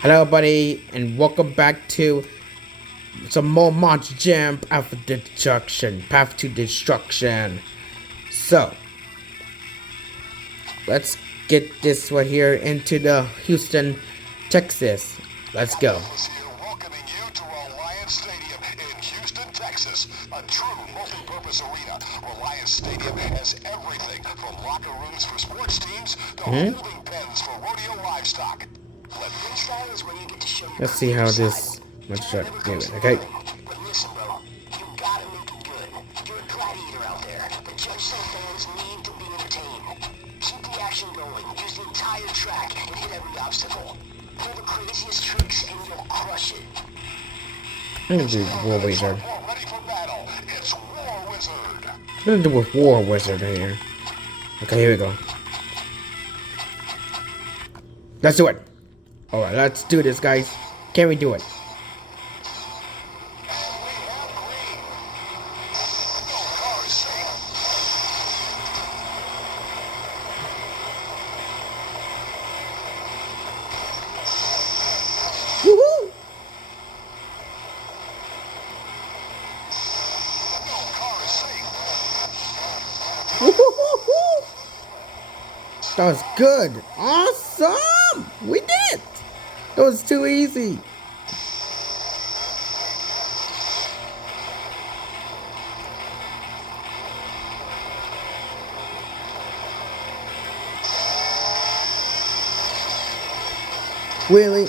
Hello, buddy, and welcome back to some more Monster Jam Path of Destruction. Path to Destruction. So, let's get this right here into the Houston, Texas. Let's go. Welcoming you to Reliance Stadium in Houston, Texas. A true multi-purpose arena. Reliance Stadium has everything from locker rooms for sports teams to holding pens for rodeo livestock. Freestyle is where you get to show your Let's see how this much do it. Okay. But listen, bro, you gotta make it good. You're a gladiator out there. The judges and fans need to be entertained. Keep the action going. Use the entire track and hit every obstacle. Pull the craziest tricks and you'll crush it. I'm gonna do War Wizard. Ready for battle. It's War Wizard. I'm gonna do with War Wizard here. Okay, here we go. Let's do it. Alright, let's do this, guys. Can we do it? Woohoo! Woohoo! That was good. Awesome! We did! That was too easy. Really?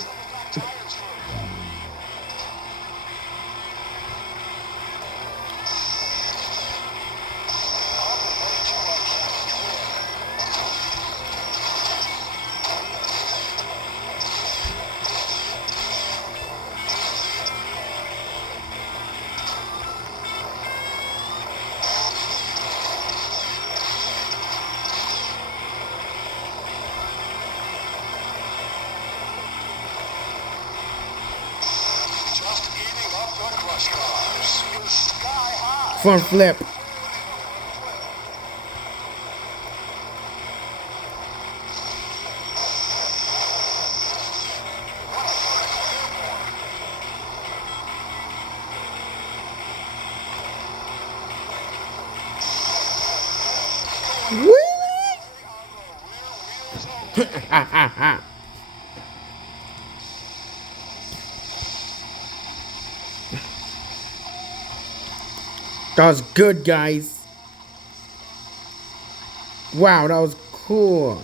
Just eating up the crush cars. Is sky high. Front flip. Really? Ha ha ha. That was good, guys. Wow, that was cool.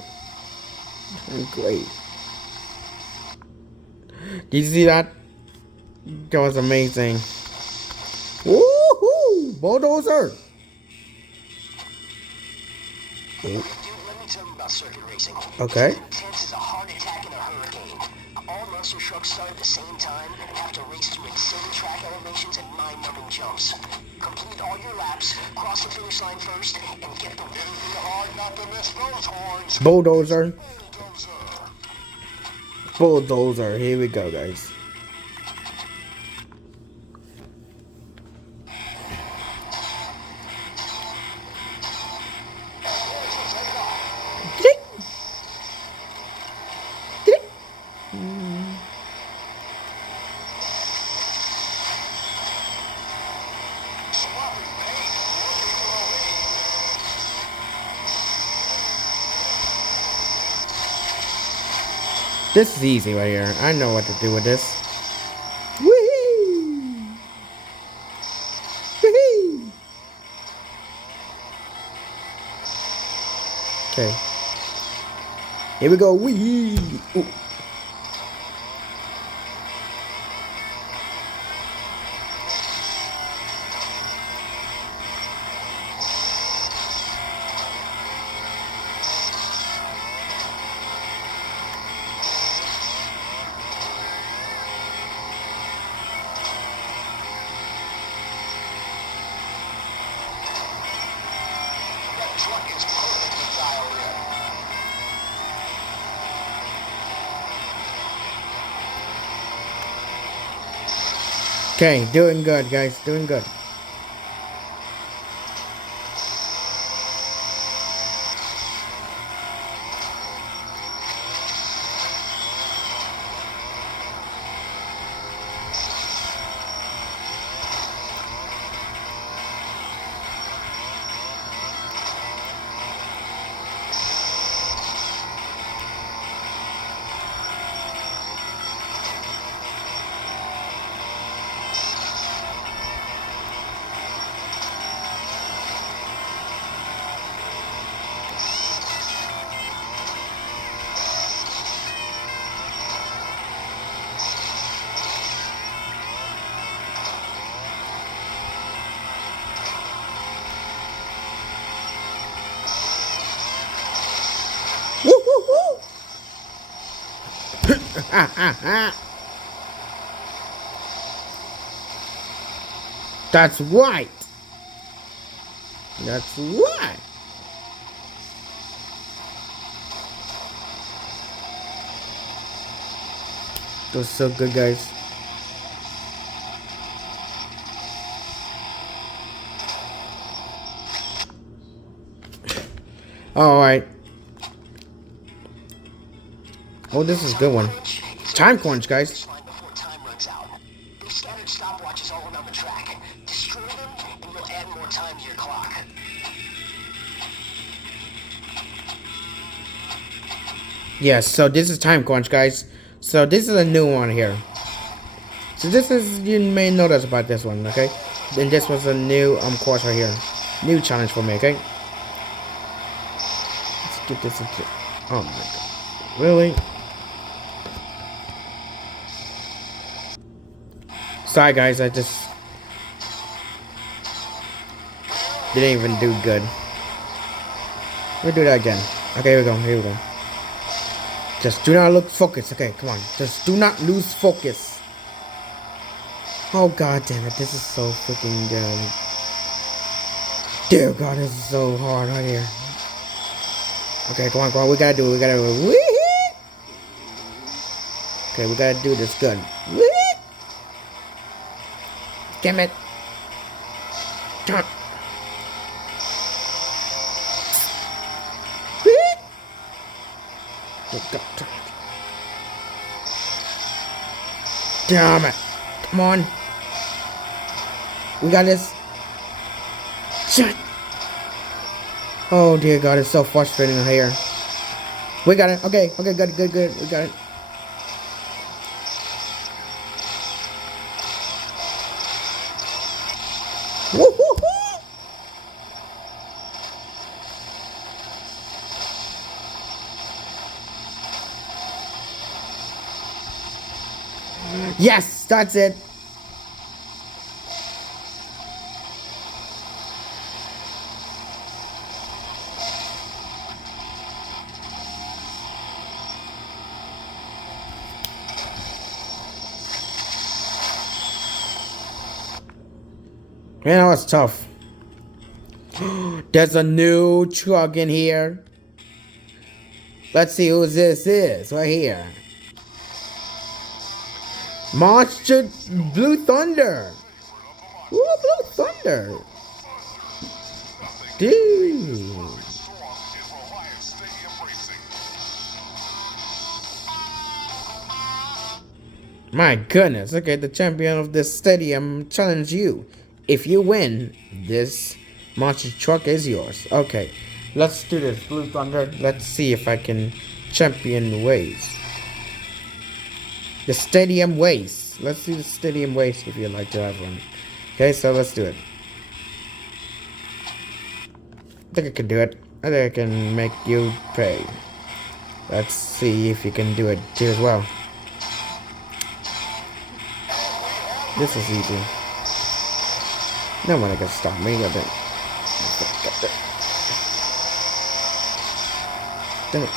Great. Did you see that? That was amazing. Woohoo! Bulldozer! Dude, let me tell you about circuit racing. Okay. It's as intense as a heart attack in a hurricane. All monster trucks start at the same time and have to race through insane track elevations and mind-numbing jumps. Complete all your laps, cross the finish line first, and get the win. It'd be hard not to miss those horns. Bulldozer. Bulldozer. Bulldozer. Here we go, guys. Tick. Tick. Swapping pace, looking for the lead. This is easy right here. I know what to do with this. Whee! Whee! Okay. Here we go. Wee! Ooh. That truck is perfectly dialed in. Okay, doing good, guys. Doing good. That's right. That's right. That was so good, guys. All right. Oh, this is a good one. Time crunch, guys. Before time runs out. There's standard stopwatches all around the track. Destroy them, and you'll add more time to your clock. Yes, so this is time crunch, guys. So this is a new one here. So this is, you may notice about this one, okay? Then this was a new course right here. New challenge for me, okay? Let's get this into. Oh my god. Really? Sorry guys, I just didn't even do good. We'll do that again. Okay, here we go, here we go. Just do not look focused. Okay, come on. Just do not lose focus. Oh god damn it, this is so freaking dumb. Dear god, this is so hard right here. Okay, come on, we gotta do it, we gotta do it. Wee-hee! Okay, we gotta do this good. Wee-hee! Damn it. Turn. Wee-hee! Damn it. Come on. We got this. Shit. Oh dear god, it's so frustrating here. We got it. Okay, okay, good. We got it. Woo-hoo-hoo! Yes, that's it. Man, that was tough. There's a new truck in here. Let's see who this is right here. Monster Blue Thunder. Ooh, Blue Thunder. Dude. My goodness. Okay, the champion of this stadium challenge you. If you win, this monster truck is yours. Okay, let's do this. Blue Thunder. Let's see if I can champion ways. The stadium waste. Let's do the stadium waste if you'd like to have one. Okay, so let's do it. I think I can do it. I think I can make you pay. Let's see if you can do it too as well. This is easy. No one can stop me. Damn it.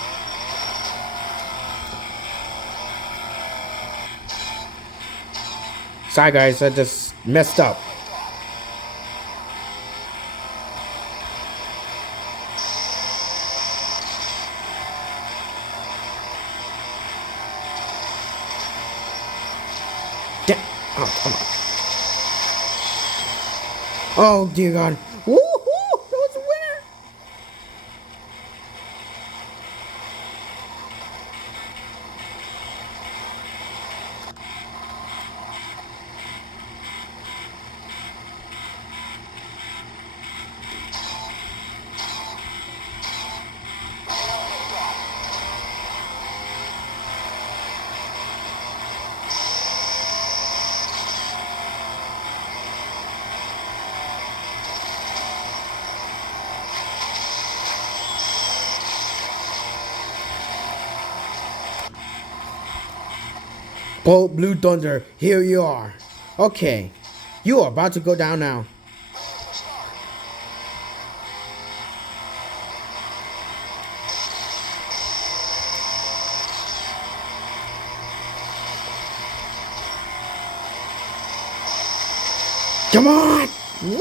Sorry guys, I just messed up. Damn. Oh, come on. Oh dear God. Woohoo! That was a winner! Bolt Blue Thunder, here you are. Okay, you are about to go down now. Come on! Woo!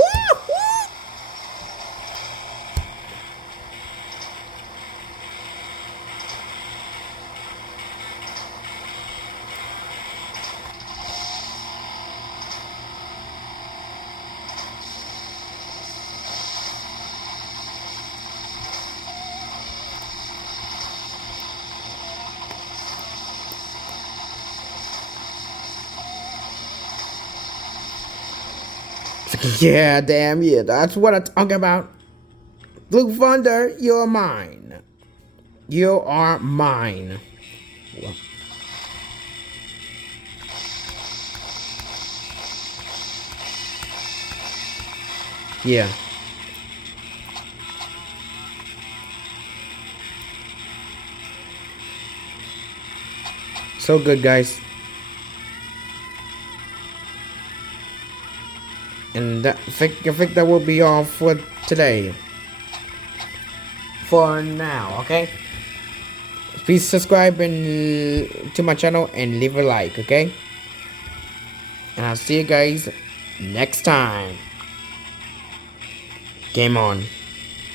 Yeah, damn yeah, that's what I talk about. Blue Thunder, you're mine. You are mine. Yeah. So good, guys. And I think that will be all for today. For now, okay? Please subscribe to my channel and leave a like, okay? And I'll see you guys next time. Game on.